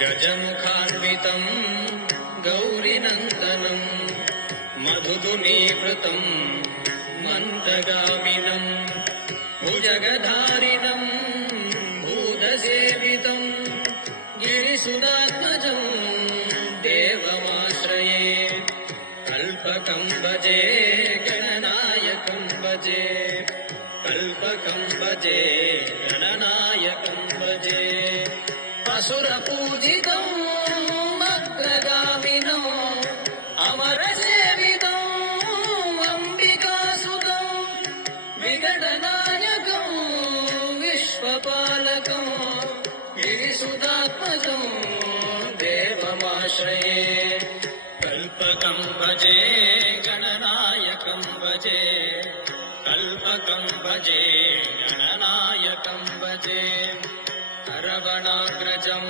गजमुखान्वितम् गौरिनन्दनं मधुदुनीकृतम् मन्दगामिनम् भुजगधारिणम् भूतसेवितम् गिरिसुदात्मजम् देवमाश्रये कल्पकम् भजे गणनायकम् भजे कल्पकम् भजे गणनायकम् भजे। असुरपूजितम् अग्रगामिनम् अमरसेवितम् अम्बिकासुतम् विगडनायकम् विश्वपालकम् गिरिसुदात्मकम् देवमाश्रये। कल्पकम् भजे गणनायकम् भजे कल्पकम् भजे गणनायकम् भजे சரவணாகிரஜம்